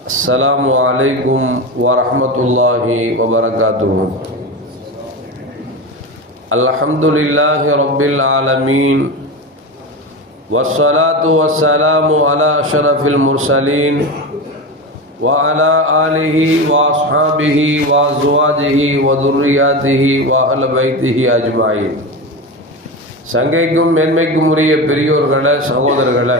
السلام عليكم ورحمة الله وبركاته الحمد لله رب العالمين والصلاة والسلام على أشرف المرسلين وعلى آله وأصحابه وأزواجه وذرياته وأهل بيته أجمعين சங்கைக்கும் மேன்மைக்கும் உரிய பெரியோர்களே சகோதரர்களே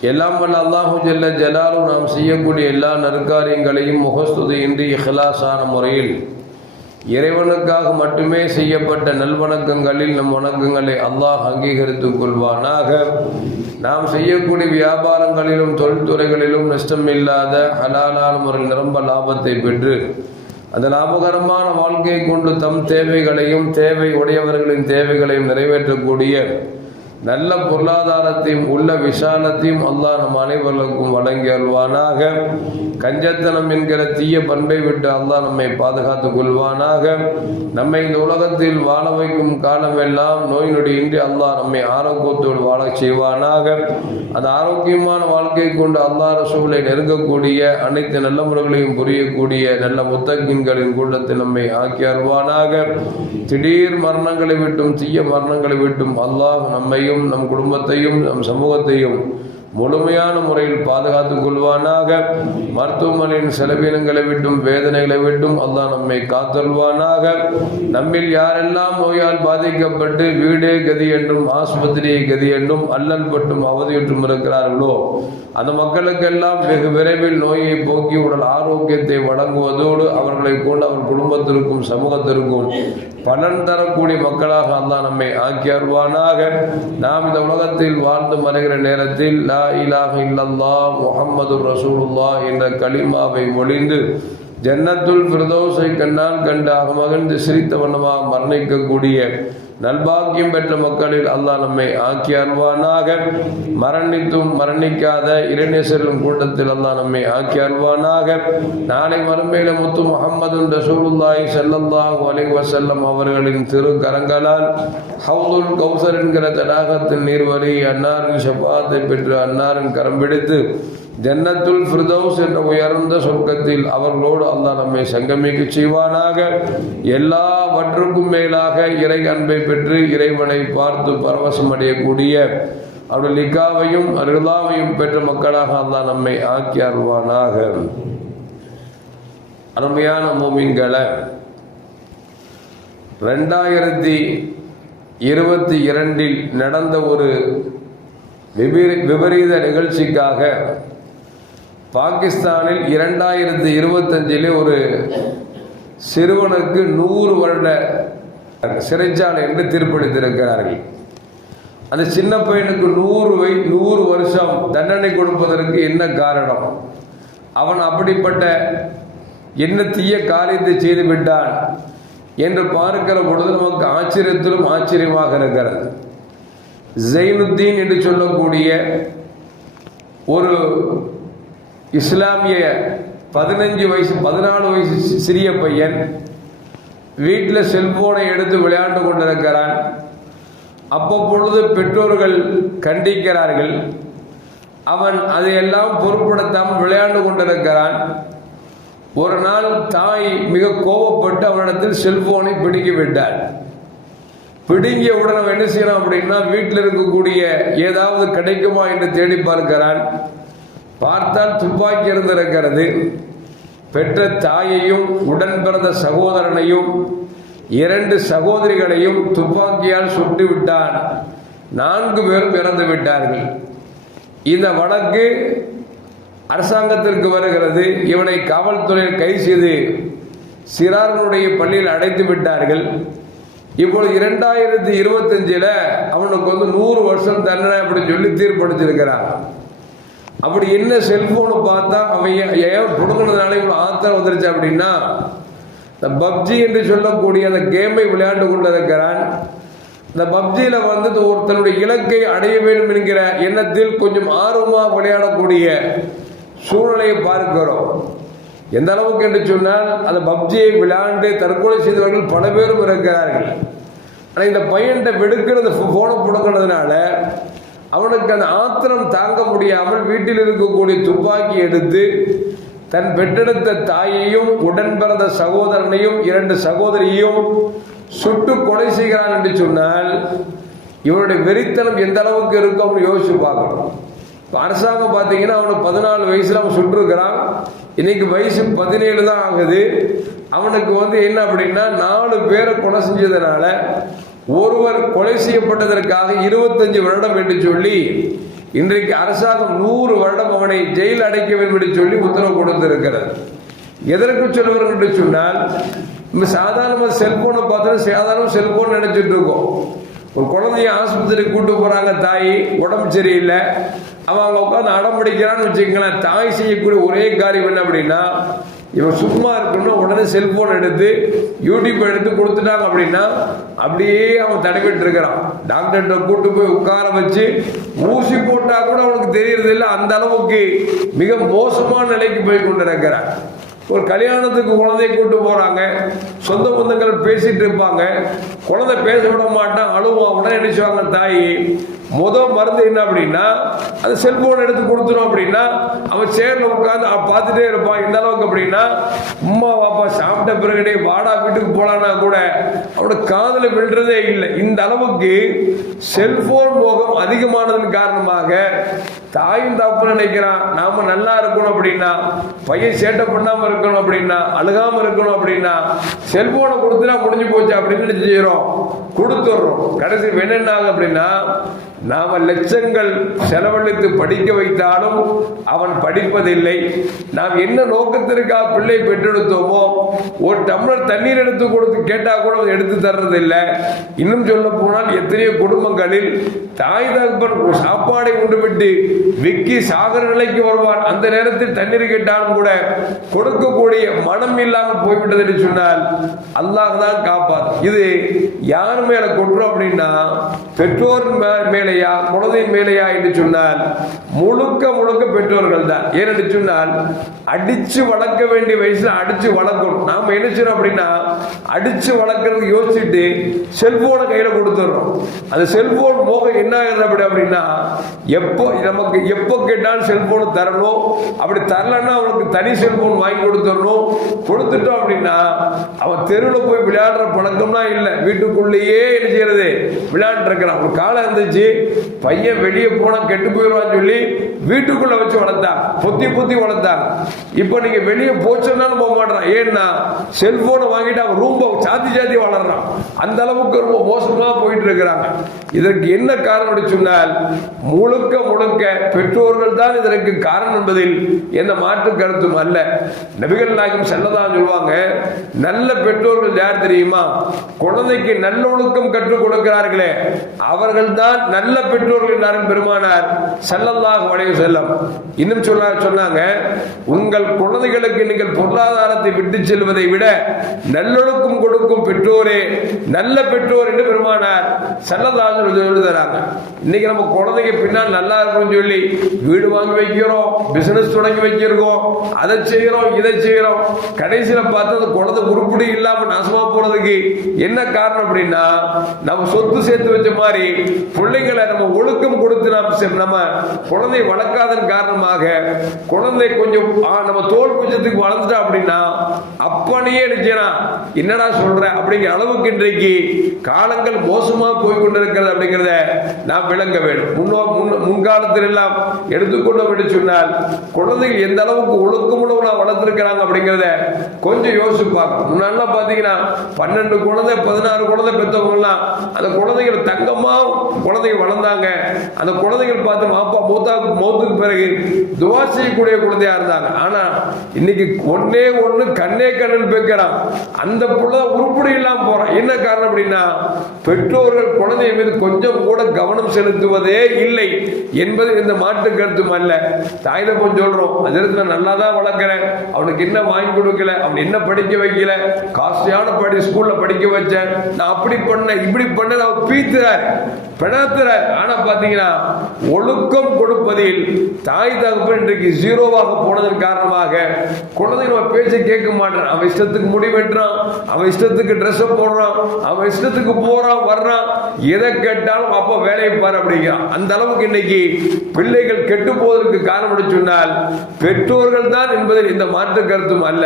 எல்லாம் வல்ல அல்லாஹு செல்ல ஜலாலும் நாம் செய்யக்கூடிய எல்லா நற்காரியங்களையும் முகஸ்துதையின்றி இஹ்லாசான முறையில் இறைவனுக்காக மட்டுமே செய்யப்பட்ட நல்வணக்கங்களில் நம் வணக்கங்களை அல்லாஹ் அங்கீகரித்துக் கொள்வானாக. நாம் செய்யக்கூடிய வியாபாரங்களிலும் தொழில்துறைகளிலும் நஷ்டமில்லாத ஹலாலான முறையில் நிரம்ப லாபத்தை பெற்று அந்த லாபகரமான வாழ்க்கையை கொண்டு தம் தேவைகளையும் தேவை உடையவர்களின் தேவைகளையும் நிறைவேற்றக்கூடிய நல்ல பொருளாதாரத்தையும் உள்ள விசாலத்தையும் அல்லாஹ் நம் அனைவர்களுக்கும் வழங்கி அல்வானாக கஞ்சத்தனம் என்கிற தீய பண்பை விட்டு அல்லாஹ் நம்மை பாதுகாத்துக் கொள்வானாக. நம்மை இந்த உலகத்தில் வாழ வைக்கும் காலமெல்லாம் நோய் நொடியின்றி அல்லாஹ் நம்மை ஆரோக்கியத்தோடு வாழச் செய்வானாக. அந்த ஆரோக்கியமான வாழ்க்கை கொண்டு அல்லாஹ் ரசூலை நெருங்கக்கூடிய அனைத்து நல்ல முறைகளையும் புரியக்கூடிய நல்ல முத்தகின்களின் கூட்டத்தில் நம்மை ஆக்கி அருவானாக திடீர் மரணங்களை விட்டும் தீய மரணங்களை விட்டும் அல்லாஹ் நம்மையும் நம் குடும்பத்தையும் நம் சமூகத்தையும் முழுமையான முறையில் பாதுகாத்துக் கொள்வானாக. மருத்துவமனையின் செலவினங்களை விட்டும் வேதனைகளை விட்டும் அல்லா நம்மை காத்தல்வானாக நம்மில் யாரெல்லாம் நோயால் பாதிக்கப்பட்டு வீடே கதி என்றும் ஆஸ்பத்திரியை கதி என்றும் அல்லல் பட்டும் அவதியுற்றும் இருக்கிறார்களோ அந்த மக்களுக்கெல்லாம் வெகு விரைவில் நோயை போக்கி உடல் ஆரோக்கியத்தை வழங்குவதோடு அவர்களை கொண்டு அவர் குடும்பத்திற்கும் சமூகத்திற்கும் பலன் தரக்கூடிய மக்களாக அல்லா நம்மை ஆக்கி அருவானாக நாம் இந்த உலகத்தில் வாழ்ந்து மறைகிற நேரத்தில் லா இலாஹ இல்லல்லாஹ் முஹம்மது ரசூலுல்லாஹ் என்ற கலிமாவை மொழிந்து ஜன்னத்துல் பிரதோசை கண்ணால் கண்டாக மகிழ்ந்து சிரித்த வண்ணமாக மரணிக்கக்கூடிய நல்பாக்கியம் பெற்ற மக்களில் அல்லாஹ் நம்மை ஆக்கி அருவானாக மரணித்தும் மரணிக்காத இளைஞர்களும் கூட்டத்தில் அல்லாஹ் நம்மை ஆக்கி அருவானாக நாளை மறுமையில முத்து முகமது ரசூலுல்லாஹி செல்லல்லாஹு அலைஹி வசல்லம் அவர்களின் திரு கரங்களால் ஹவுதுல் கௌசர் என்கிற தடாகத்தின் நீர்வழி அன்னாரின் ஷபாத்தை பெற்று அன்னாரின் கரம் பிடித்து ஜன்னத்துல் ஃபிர்தௌஸ் என்ற உயர்ந்த சொர்க்கத்தில் அவர்களோடு அல்லாஹ் நம்மை சங்கமிக்க செய்வானாக. எல்லாவற்றுக்கும் மேலாக இறை அன்பை பெற்று இறைவனை பார்த்து பரவசம் அடையக்கூடிய அவருடைய லிக்காவையும் அருளாவையும் பெற்ற மக்களாக அல்லாஹ் நம்மை ஆக்கி அருள்வானாக. அருமையான மூமின்களை ரெண்டாயிரத்தி இருபத்தி இரண்டில் நடந்த ஒரு விபரீ- விபரீத நிகழ்ச்சிக்காக பாகிஸ்தானில் இரண்டாயிரத்தி இருபத்தஞ்சிலே ஒரு சிறுவனுக்கு நூறு வருட சிறைச்சாலை என்று தீர்ப்பளித்திருக்கிறார்கள். அந்த சின்ன பையனுக்கு நூறு வை நூறு வருஷம் தண்டனை கொடுப்பதற்கு என்ன காரணம்? அவன் அப்படிப்பட்ட என்ன தீய காரியத்தை செய்து விட்டான் என்று பார்க்கிற பொழுது நமக்கு ஆச்சரியத்திலும் ஆச்சரியமாக இருக்கிறது. ஜெயினுத்தீன் என்று சொல்லக்கூடிய ஒரு இஸ்லாமிய பதினஞ்சு வயசு பதினாலு வயசு சிறிய பையன் வீட்டில் செல்போனை எடுத்து விளையாண்டு கொண்டிருக்கிறான். அப்பப்பொழுது பெற்றோர்கள் கண்டிக்கிறார்கள். அவன் அதையெல்லாம் பொருட்படுத்தாமல் விளையாண்டு கொண்டிருக்கிறான். ஒரு நாள் தாய் மிக கோபப்பட்டு அவனிடத்தில் செல்போனை பிடுங்கி விட்டாள். பிடுங்கிய உடனே என்ன செய்யணும் அப்படின்னா வீட்டில் இருக்கக்கூடிய ஏதாவது கிடைக்குமா என்று தேடி பார்க்கிறான். பார்த்தால் துப்பாக்கி இருந்திருக்கிறது பெற்ற தாயையும் உடன் பிறந்த சகோதரனையும் இரண்டு சகோதரிகளையும் துப்பாக்கியால் சுட்டு விட்டான் நான்கு பேரும் இறந்து விட்டார்கள். இந்த வழக்கு அரசாங்கத்திற்கு வருகிறது. இவனை காவல்துறையில் கைது செய்து சிறார்களுடைய பள்ளியில் அடைத்து விட்டார்கள். இப்பொழுது இரண்டாயிரத்தி இருபத்தஞ்சில் அவனுக்கு வந்து நூறு வருஷம் தண்டனை அப்படின்னு சொல்லி தீர்ப்பளிச்சிருக்கிறான் அப்படி என்ன செல்போனை பார்த்தா அவன் ஏன் ஏன் இவ்வளோ ஆத்திரம் வந்துருச்சு அப்படின்னா இந்த பப்ஜி என்று சொல்லக்கூடிய அந்த கேமை விளையாண்டு கொண்டிருக்கிறான். இந்த பப்ஜியில் வந்து ஒருத்தனுடைய இலக்கை அடைய வேண்டும் என்கிற எண்ணத்தில் கொஞ்சம் ஆர்வமாக விளையாடக்கூடிய சூழ்நிலையை பார்க்கிறோம். எந்த அளவுக்கு என்று சொன்னால் அந்த பப்ஜியை விளையாண்டு தற்கொலை செய்தவர்கள் பல பேரும் இருக்கிறார்கள். ஆனால் இந்த பையன்கிட்ட வெடுக்கிற ஃபோனை புடுங்கினதுனால அவனுக்கு அந்த ஆத்திரம் தாங்க முடியாமல் வீட்டில் இருக்கக்கூடிய துப்பாக்கி எடுத்து தன் பெற்றெடுத்த தாயையும் உடன் பிறந்த சகோதரனையும் இரண்டு சகோதரியையும் சுட்டு கொலை செய்கிறான் என்று சொன்னால் இவனுடைய வெறித்தனம் எந்த அளவுக்கு இருக்கும்னு யோசிச்சு பார்க்கணும். இப்போ அரசாங்கம் பார்த்தீங்கன்னா அவனுக்கு பதினாலு வயசில் அவன் சுட்டிருக்கிறான். இன்னைக்கு வயசு பதினேழு தான் ஆகுது. அவனுக்கு வந்து என்ன அப்படின்னா நாலு பேரை கொலை செஞ்சதுனால ஒருவர் கொலை செய்யப்பட்டதற்காக இருபத்தஞ்சு வருடம் என்று சொல்லி இன்றைக்கு அரசாங்கம் நூறு வருடம் அவனை ஜெயில் அடைக்க வேண்டும் என்று சொல்லி உத்தரவு கொடுத்திருக்கிறது. எதற்கு சொல்லுவார்கள் என்று சொன்னால் நம்ம சாதாரணமாக செல்போனை பார்த்தா சாதாரண செல்போன் நினைச்சிட்டு இருக்கோம். ஒரு குழந்தைய ஆஸ்பத்திரிக்கு கூட்டு போறாங்க தாய் உடம்பு சரியில்லை. அவன் அவங்க உட்காந்து அடம் பிடிக்கிறான்னு வச்சுக்கங்களேன் தாய் செய்யக்கூடிய ஒரே காரியம் என்ன அப்படின்னா இவன் சும்மா இருக்கணும்னா உடனே செல்போன் எடுத்து யூடியூப் எடுத்து கொடுத்துட்டாங்க அப்படின்னா அப்படியே அவன் தடவிட்டு இருக்கிறான். டாக்டர்கிட்ட கூட்டு போய் உட்கார வச்சு ஊசி போட்டா கூட அவனுக்கு தெரியறது இல்லை அந்த அளவுக்கு மிக மோசமான நிலைக்கு போய் கொண்டு இருக்கிறான் ஒரு கல்யாணத்துக்கு குழந்தைய கூட்டு போறாங்க சொந்த பந்தங்கள் பேசிட்டு இருப்பாங்க குழந்தை பேச விட மாட்டான் அழுவான் உடனே நினைச்சுவாங்க தாய் முதல் மருந்து என்ன அப்படின்னா அந்த செல்போன் எடுத்து கொடுத்துரும் அப்படின்னா அவன் சேர்ல உட்காந்து பார்த்துட்டே இருப்பான். இந்த அளவுக்கு அப்படின்னா உம்மா பாப்பா சாப்பிட்ட பிறகுடே வாடா வீட்டுக்கு போலான்னா கூட அவனோட காதில் விழுறதே இல்லை. இந்த அளவுக்கு செல்போன் மோகம் அதிகமானதன் காரணமாக தாயும் தப்பு நினைக்கிறான் நாம நல்லா இருக்கணும் அப்படின்னா பையன் சேட்டை பண்ணாம இருக்கணும் அப்படின்னா அழுகாம இருக்கணும் அப்படின்னா செல்போனை கொடுத்துனா முடிஞ்சு போச்சு அப்படின்னு நினைச்சு செய்யறோம் கொடுத்துட்றோம் கடைசி என்னென்னாங்க அப்படின்னா நாம் லட்சங்கள் செலவழித்து படிக்க வைத்தாலும் அவன் படிப்பதில்லை. நாம் என்ன நோக்கத்திற்காக பிள்ளை பெற்றெடுத்தோமோ ஒரு டம்ளர் தண்ணீர் எடுத்து கொடுத்து கேட்டால் கூட அவன் எடுத்து தர்றதில்லை. இன்னும் சொல்ல போனால் எத்தனையோ குடும்பங்களில் தாய் தகப்பன் சாப்பாடை உண்டு விட்டு விக்கி சாகர நிலைக்கு வருவான். அந்த நேரத்தில் தண்ணீர் கேட்டாலும் கூட கொடுக்கக்கூடிய மனம் இல்லாமல் போய்விட்டது என்று சொன்னால் அல்லாஹ் தான் காப்பார். இது யாரும் மேல கொட்டுறோம் அப்படின்னா பெற்றோர் மே- மேலேயா குழந்தையின் மேலேயா என்று சொன்னால் முழுக்க முழுக்க பெற்றோர்கள் தான். ஏனென்று சொன்னால் அடிச்சு வளர்க்க வேண்டிய வயசுல அடிச்சு வளர்க்கணும். நாம என்ன செய்யறோம் அப்படின்னா அடிச்சு வளர்க்கறதுக்கு யோசிச்சுட்டு செல்போனை கையில கொடுத்துடுறோம். அந்த செல்போன் மோகம் என்ன ஆகுது அப்படி அப்படின்னா எப்போ நமக்கு எப்போ கேட்டாலும் செல்போன் தரணும். அப்படி தரலன்னா அவனுக்கு தனி செல்போன் வாங்கி கொடுத்துடணும். கொடுத்துட்டோம் அப்படின்னா அவன் தெருவில் போய் விளையாடுற பழக்கம்னா இல்லை. வீட்டுக்குள்ளேயே என்ன செய்யறது? விளையாண்டு இருக்கிறான். ஒரு காலம் இருந்துச்சு பையன் வெளியே போனா கெட்டு போயிடுவான்னு சொல்லி வீட்டுக்குள்ள வச்சு வளர்த்தா புத்தி புத்தி வளர்த்தா. இப்போ நீங்க வெளியே போச்சோம்னாலும் போக மாட்டான். ஏன்னா செல்போனை வாங்கிட்டு அவன் ரூம்ப சாத்தி சாத்தி வளர்றான். அந்த அளவுக்கு ரொம்ப மோசமா போயிட்டு இருக்கிறாங்க. இதற்கு என்ன காரணம் சொன்னால் முழுக்க முழுக்க பெற்றோர்கள் தான் இதற்கு காரணம் என்பதில் எந்த மாற்று கருத்தும் அல்ல. நபிகள் நாயகம் செல்லதான் சொல்லுவாங்க நல்ல பெற்றோர்கள் யார் தெரியுமா? குழந்தைக்கு ஒழுக்கம் கற்றுக் கொடுக்கிறார்களே. அவர்கள்தான் நல்ல பெற்றோர்கள் என்றாரும் பெருமானார் செல்லல்லாக அலைஹி செல்லம் இன்னும் சொல்ல சொன்னாங்க உங்கள் குழந்தைகளுக்கு நீங்கள் பொருளாதாரத்தை விட்டு செல்வதை விட நல்லொழுக்கம் கொடுக்கும் பெற்றோரே நல்ல பெற்றோர் என்று பெருமானார் செல்லதாக தராங்க இன்னைக்கு நம்ம குழந்தைங்க பின்னால் நல்லா இருக்கணும்னு சொல்லி வீடு வாங்கி வைக்கிறோம் பிசினஸ் தொடங்கி வைக்கிறோம் அதை செய்யறோம் இதை செய்யறோம் கடைசியில பார்த்து அந்த குழந்தை உருப்படி இல்லாம நாசமா போறதுக்கு என்ன காரணம் அப்படின்னா நம்ம சொத்து சேர்த்து வச்ச மாதிரி பிள்ளைகளை நம்ம ஒழுக்கம் கொடுத்து நாம் செ- நம்ம குழந்தை வளர்க்காதன் காரணமாக குழந்தை கொஞ்சம் நம்ம தோல் கொஞ்சத்துக்கு வளர்ந்துட்டா அப்படின்னா அப்பனையே நினைச்சேனா என்னடா சொல்ற? அப்படிங்கிற அளவுக்கு இன்றைக்கு காலங்கள் மோசமா போய் கொண்டிருக்கிறது அப்படிங்கிறத நாம் விளங்க வேண்டும். முன்னோ முன் முன்காலத்தில் எல்லாம் எடுத்துக்கொண்டோம் என்று சொன்னால் குழந்தைகள் எந்த அளவுக்கு ஒழுக்கமுள்ளவனா வளர்த்துருக்கிறாங்க அப்படிங்கிறத கொஞ்சம் யோசிப்பாங்க முன்னாடிலாம் பார்த்தீங்கன்னா பன்னெண்டு குழந்தை பதினாறு குழந்தை பெற்றவங்கலாம் அந்த குழந்தைகள் தங்கமாக குழந்தைகள் வளர்ந்தாங்க. அந்த குழந்தைகள் பார்த்து மாப்பா மூத்தா மௌத்துக்கு பிறகு துவா செய்யக்கூடிய குழந்தையா இருந்தாங்க. ஆனா இன்னைக்கு ஒன்னே ஒண்ணு கண்ணே கண்ணன் பெக்கிறான் அந்த புள்ள உருப்படி இல்லாம போறான். என்ன காரணம் அப்படின்னா பெற்றோர்கள் குழந்தைய மீது கொஞ்சம் கூட கவனம் செலுத்துவதே இல்லை என்பது இந்த மாற்று கருத்தும் அல்ல. தாய் கொஞ்சம் சொல்றோம் அதிரத்துல நல்லா தான் வளர்க்கிறேன். அவனுக்கு என்ன வாங்கி கொடுக்கல? அவன் என்ன படிக்க வைக்கல? காஸ்ட்லியான படி ஸ்கூல்ல படிக்க வச்சேன். நான் அப்படி பண்ண இப்படி பண்ண அவர் பீத்துறார் பிணத்துறார் ஆனா பாத்தீங்கன்னா ஒழுக்கம் கொடுப்பதில் தாய் தகப்பன் இன்றைக்கு ஜீரோவாக போனதன் காரணமாக குழந்தை நம்ம பேச்சை கேட்க மாட்டான். அவன் இஷ்டத்துக்கு முடி வெட்டுறான் அவன் இஷ்டத்துக்கு ட்ரெஸ் போடுறான் அவன் இஷ்டத்துக்கு போறான் வர்றான். எதை கேட்டாலும் அப்ப வேலையை பாரு அப்படிங்கிறான். அந்த அளவுக்கு இன்னைக்கு பிள்ளைகள் கெட்டு போவதற்கு காரணம் சொன்னால் பெற்றோர்கள் தான் என்பதில் இந்த மாற்று கருத்தும் அல்ல.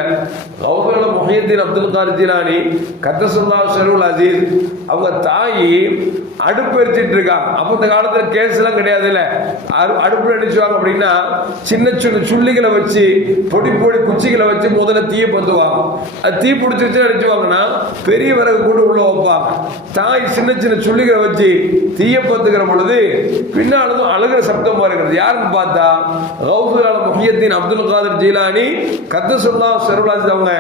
கௌதல முஹியத்தின் அப்துல் கார் ஜிலானி கத்தசுல்லா ஷெருல் அசீஸ் அவங்க தாய் அடுப்பு எரிச்சிட்டு இருக்காங்க அப்ப இந்த காலத்துல கேஸ் எல்லாம் கிடையாது இல்ல அடுப்புல அடிச்சுவாங்க அப்படின்னா சின்ன சின்ன சுள்ளிகளை வச்சு பொடி பொடி குச்சிகளை வச்சு முதல்ல தீயை பத்துவாங்க. அது தீ பிடிச்சிருச்சு அடிச்சுவாங்கன்னா பெரிய விறகு கூட உள்ள வைப்பாங்க. தாய் சின்ன சின்ன சுள்ளிகளை வச்சு தீயை பத்துக்கிற பொழுது பின்னாலும் அழுகிற சப்தமாக இருக்கிறது யாருன்னு பார்த்தா கௌசுலால முஹியத்தின் அப்துல் காதர் ஜீலானி கத்த சொல்லா செருளாஜி அவங்க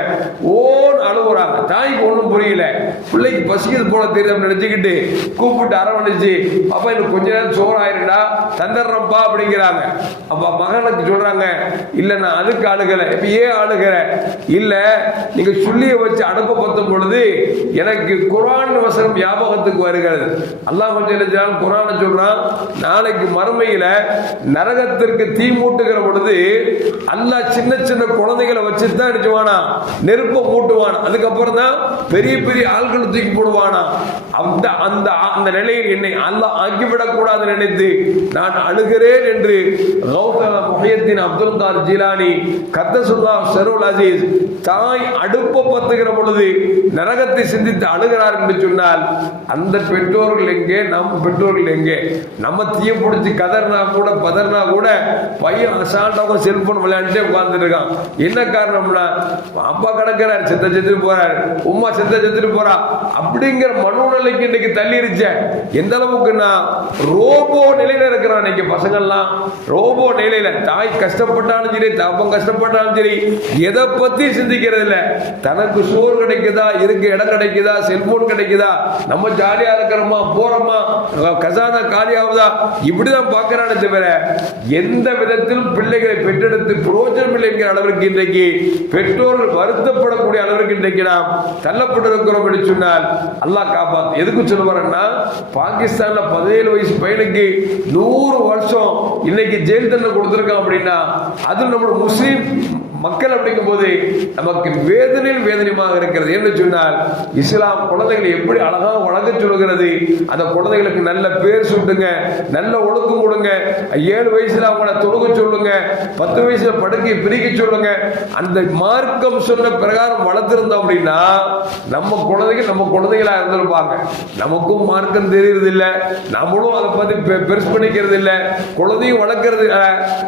ஓன் அழுகுறாங்க தாய்க்கு ஒன்றும் புரியல. பிள்ளைக்கு பசிக்கிறது போல தெரியுது நினைச்சுக்கிட்டு கூப்பிட்டு கூப்பிட்டு அரவணைச்சு அப்பா இன்னும் கொஞ்ச நேரம் சோறு ஆயிருடா தந்துடுறப்பா அப்படிங்கிறாங்க. அப்ப மகனுக்கு சொல்றாங்க இல்ல நான் அதுக்கு அழுகல. இப்ப ஏன் அழுகிற? இல்ல நீங்க சொல்லிய வச்சு அடுப்ப பத்தும் பொழுது எனக்கு குரான் வசனம் ஞாபகத்துக்கு வருகிறது. அல்லாஹ் கொஞ்சம் குரான சொல்றான் நாளைக்கு மறுமையில நரகத்திற்கு தீ மூட்டுகிற பொழுது அல்லாஹ் சின்ன சின்ன குழந்தைகளை வச்சு தான் அடிச்சுவானா? நெருப்ப மூட்டுவான்? அதுக்கப்புறம் தான் பெரிய பெரிய ஆள்களை தூக்கி போடுவானா? அந்த அந்த அந்த நிலையில் என்னை அல்லாஹ் ஆக்கிவிடக் கூடாது நினைத்து நான் அழுகிறேன் என்று கௌதம முஹியத்தின் அப்துல் கார் ஜிலானி கத்தசுல்லா ஷெருல் அசீஸ் தாய் அடுப்பு பத்துகிற பொழுது நரகத்தை சிந்தித்து அழுகிறார் என்று சொன்னால் அந்த பெற்றோர்கள் எங்கே? நம் பெற்றோர்கள் எங்கே? நம்ம தீய பிடிச்சி கதர்னா கூட பதர்னா கூட பையன் அசால்ட்டாக செல்போன் விளையாண்டே உட்கார்ந்துட்டு இருக்கான். என்ன காரணம்னா அப்பா கிடக்கிறார் செத்த செத்துட்டு போறார். உமா செத்த செத்துட்டு போறா. அப்படிங்கிற மனோநிலைக்கு இன்னைக்கு தள்ளிருச்சேன் எந்த அளவுக்குன்னா ரோபோ நிலையில இருக்கிறான் இன்னைக்கு பசங்கள்லாம். ரோபோ நிலையில. தாய் கஷ்டப்பட்டாலும் சரி தப்பம் கஷ்டப்பட்டாலும் சரி எதை பத்தி சிந்திக்கிறது இல்ல தனக்கு சோறு கிடைக்குதா? இருக்கு இடம் கிடைக்குதா? செல்போன் கிடைக்குதா? நம்ம ஜாலியா இருக்கிறோமா? போறோமா? கசானா காலியாகுதா இப்படிதான் பார்க்கறானே தவிர எந்த விதத்திலும் பிள்ளைகளை பெற்றெடுத்து புரோஜனம் இல்லைங்கிற அளவிற்கு இன்றைக்கு பெற்றோர்கள் வருத்தப்படக்கூடிய அளவிற்கு இன்றைக்கு நாம் தள்ளப்பட்டிருக்கிறோம் என்று சொன்னால் அல்லாஹ் காப்பாத்து. எதுக்கு சொல்லுவாரன்னா பாகிஸ்தான்ல பதினேழு வயசு பையனுக்கு நூறு வருஷம் இன்னைக்கு ஜெயில் தண்டனை கொடுத்திருக்கான் அப்படின்னா அது நம்மளோட முஸ்லீம் மக்கள் அப்படிங்கும் போது நமக்கு வேதனையில் வேதனையுமாக இருக்கிறது. என்று சொன்னால் இஸ்லாம் குழந்தைகளை எப்படி அழகாக வழங்க சொல்லுகிறது? அந்த குழந்தைகளுக்கு நல்ல பேர் சுட்டுங்க நல்ல ஒழுக்கம் கொடுங்க ஏழு வயசுல அவங்கள தொழுக சொல்லுங்க பத்து வயசுல படுக்கை பிரிக்க சொல்லுங்க. அந்த மார்க்கம் சொன்ன பிரகாரம் வளர்த்திருந்தோம் அப்படின்னா நம்ம குழந்தைங்க நம்ம குழந்தைகளா இருந்திருப்பாங்க. நமக்கும் மார்க்கம் தெரியறது இல்லை நம்மளும் அதை பத்தி பெ- பெருசு பண்ணிக்கிறது இல்லை குழந்தையும் வளர்க்கறது இல்ல.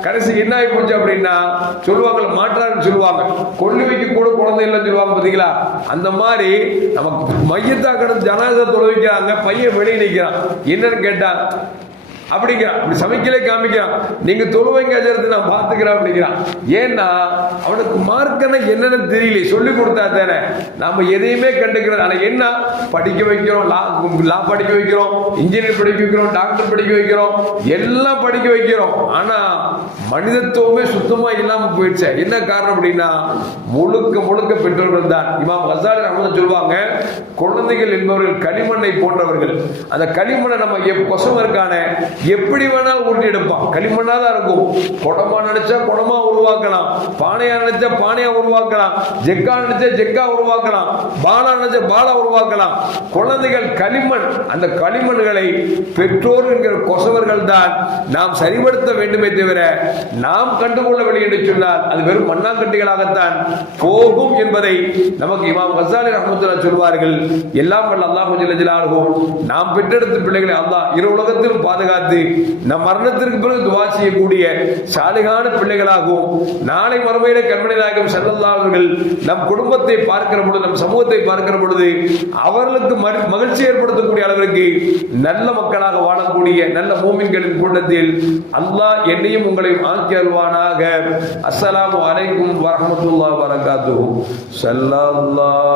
கடைசி என்ன ஆகி போச்சு அப்படின்னா சொல்லுவாங்க மாற்றாருன்னு சொல்லுவாங்க. கொள்ளி வைக்க கூட குழந்தை இல்லைன்னு சொல்லுவாங்க பார்த்தீங்களா? அந்த மாதிரி நமக்கு மையத்தா கிடந்து ஜனாத தொலை வைக்கிறாங்க பையன் வெளியே நிற்கிறான் என்னன்னு கேட்டா அப்படிங்கிறான். அப்படி சமைக்கலே காமிக்கிறான். நீங்க தொழுவைங்க அஜரத்தை நான் பார்த்துக்கிறேன் அப்படிங்கிறான். ஏன்னா அவனுக்கு மார்க்கனை என்னன்னு தெரியல சொல்லி கொடுத்தா தானே. நாம எதையுமே கண்டுக்கிறது ஆனா என்ன? படிக்க வைக்கிறோம். லா லா படிக்க வைக்கிறோம். இன்ஜினியர் படிக்க வைக்கிறோம். டாக்டர் படிக்க வைக்கிறோம். எல்லாம் படிக்க வைக்கிறோம். ஆனா மனிதத்துவமே சுத்தமா இல்லாம போயிடுச்சு. என்ன காரணம் அப்படின்னா முழுக்க முழுக்க பெற்றோர்கள் தான். இமாம் ஹசாலி ரஹ்மத் சொல்லுவாங்க குழந்தைகள் என்பவர்கள் களிமண்ணை போன்றவர்கள். அந்த களிமண்ணை நம்ம எப்- கொசம் இருக்கானே எப்படி வேணாலும் உருட்டி எடுப்பான். களிமண்ணா தான் இருக்கும். குடமா நினைச்சா குடமா உருவாக்கலாம். பானையா நினைச்சா பானையா உருவாக்கலாம். ஜெக்கா நினைச்சா ஜெக்கா உருவாக்கலாம். பாலா நினைச்சா பாலா உருவாக்கலாம். குழந்தைகள் களிமண் அந்த களிமண்களை பெற்றோர் என்கிற கொசவர்கள் தான் நாம் சரிபடுத்த வேண்டுமே தவிர நாம் கண்டுகொள்ளவில்லை என்று சொன்னால் அது வெறும் மண்ணாங்கட்டிகளாகத்தான் போகும் என்பதை நமக்கு இமாம் ஹசாலி ரஹமத்துல்லா சொல்வார்கள். எல்லாம் வல்ல அல்லாஹ் ஜல்ல நாம் பெற்றெடுத்த பிள்ளைகளை அல்லாஹ் இரு உலகத்திலும் பாதுகாத்து நம் மரணத்திற்கு பிறகு துவா செய்யக்கூடிய சாலிகான பிள்ளைகளாகவும் நாளை மறுமையில கண்மணி நாயகம் நம் குடும்பத்தை பார்க்கிற பொழுது நம் சமூகத்தை பார்க்கிற பொழுது அவர்களுக்கு மகிழ்ச்சி ஏற்படுத்தக்கூடிய அளவிற்கு நல்ல மக்களாக வாழக்கூடிய நல்ல மூமின்களின் கூட்டத்தில் அல்லாஹ் என்னையும் உங்களையும் ஆக்கி அல்வானாக அஸ்ஸலாமு அலைக்கும் வரமத்துல்லா வரகாத்து ஸல்லல்லாஹு